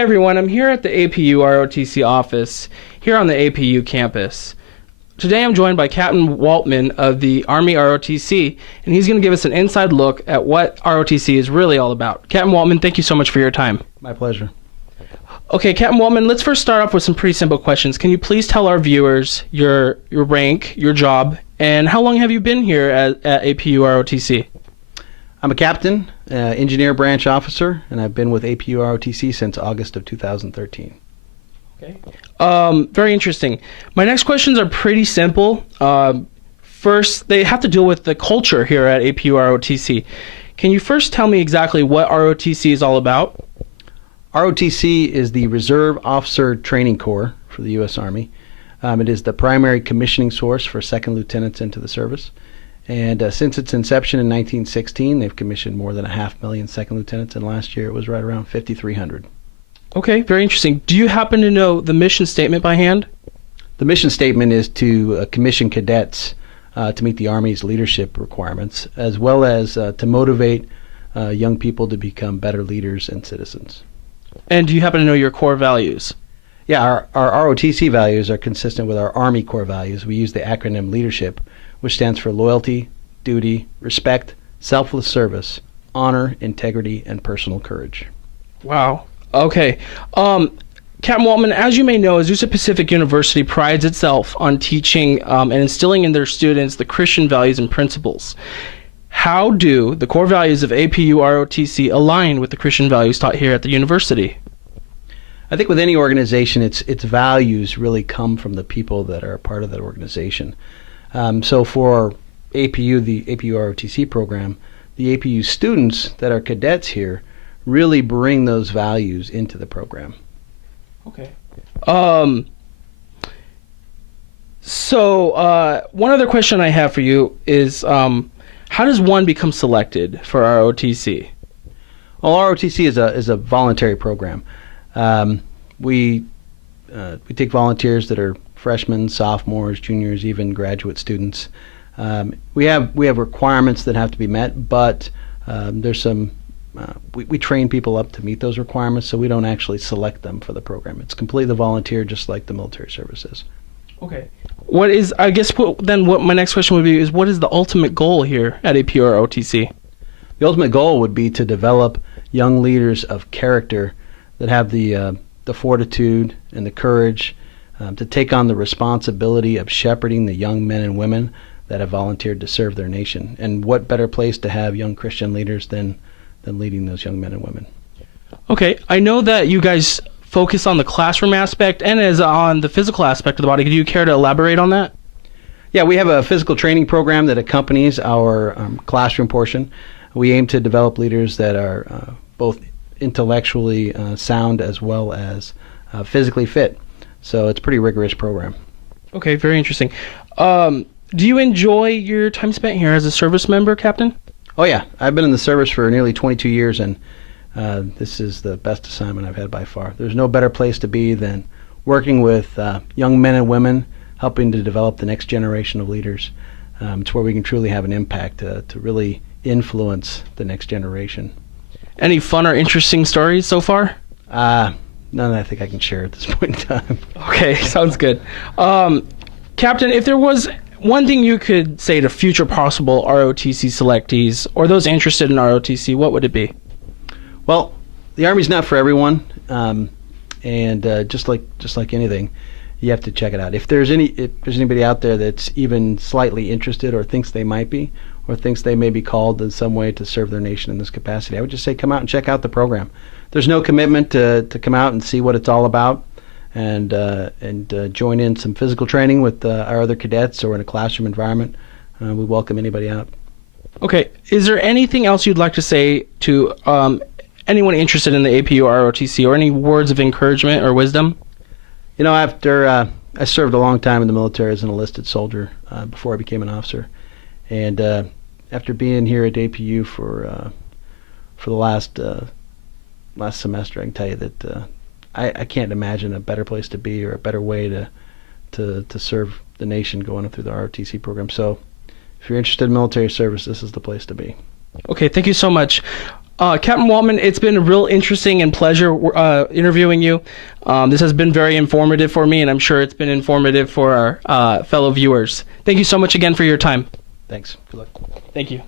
Hi everyone, I'm here at the APU ROTC office here on the APU campus. Today I'm joined by Captain Waltman of the Army ROTC, and he's going to give us an inside look at what ROTC is really all about. Captain Waltman, thank you so much for your time. My pleasure. Okay, Captain Waltman, let's first start off with some pretty simple questions. Can you please tell our viewers your rank, your job, and how long have you been here at APU ROTC? I'm a captain, engineer branch officer, and I've been with APU ROTC since August of 2013. Okay. Very interesting. My next questions are pretty simple. First, they have to deal with the culture here at APU ROTC. Can you first tell me exactly what ROTC is all about? ROTC is the Reserve Officer Training Corps for the U.S. Army. It is the primary commissioning source for second lieutenants into the service. And since its inception in 1916, they've commissioned more than 500,000 second lieutenants, and last year it was right around 5,300. Okay, very interesting. Do you happen to know the mission statement by hand? The mission statement is to commission cadets to meet the Army's leadership requirements, as well as to motivate young people to become better leaders and citizens. And do you happen to know your core values? Yeah, our ROTC values are consistent with our Army core values. We use the acronym LEADERSHIP, which stands for loyalty, duty, respect, selfless service, honor, integrity, and personal courage. Wow. Okay. Captain Waltman, as you may know, Azusa Pacific University prides itself on teaching and instilling in their students the Christian values and principles. How do the core values of APU ROTC align with the Christian values taught here at the university? I think with any organization, its values really come from the people that are a part of that organization. So for APU, the APU ROTC program, the APU students that are cadets here really bring those values into the program. Okay. So one other question I have for you is, how does one become selected for ROTC? Well, ROTC is a voluntary program. We take volunteers that are freshmen, sophomores, juniors, even graduate students. We have requirements that have to be met, but there's some. We train people up to meet those requirements, so we don't actually select them for the program. It's completely volunteer, just like the military service is. Okay. What my next question would be is, what is the ultimate goal here at APU ROTC? The ultimate goal would be to develop young leaders of character that have the fortitude and the courage to take on the responsibility of shepherding the young men and women that have volunteered to serve their nation. And what better place to have young Christian leaders than leading those young men and women. Okay, I know that you guys focus on the classroom aspect and as on the physical aspect of the body. Do you care to elaborate on that? Yeah, we have a physical training program that accompanies our classroom portion. We aim to develop leaders that are both intellectually sound as well as physically fit. So it's a pretty rigorous program. Okay, very interesting. Do you enjoy your time spent here as a service member, Captain? Oh yeah, I've been in the service for nearly 22 years, and this is the best assignment I've had by far. There's no better place to be than working with young men and women, helping to develop the next generation of leaders. It's where we can truly have an impact to really influence the next generation. Any fun or interesting stories so far? None that I think I can share at this point in time. Okay, sounds good. Captain, if there was one thing you could say to future possible ROTC selectees or those interested in ROTC, what would it be? Well, the Army's not for everyone, and just like anything, you have to check it out. If there's anybody out there that's even slightly interested or thinks they might be, or thinks they may be called in some way to serve their nation in this capacity, I would just say come out and check out the program. There's no commitment to come out and see what it's all about, and join in some physical training with our other cadets or in a classroom environment. We welcome anybody out. Okay. Is there anything else you'd like to say to anyone interested in the APU ROTC, or any words of encouragement or wisdom? You know, after I served a long time in the military as an enlisted soldier before I became an officer, and after being here at APU for the last semester, I can tell you that I can't imagine a better place to be or a better way to serve the nation going through the ROTC program. So if you're interested in military service, this is the place to be. Okay, thank you so much. Captain Waltman, it's been a real interesting and pleasure interviewing you. This has been very informative for me, and I'm sure it's been informative for our fellow viewers. Thank you so much again for your time. Thanks. Good luck. Thank you.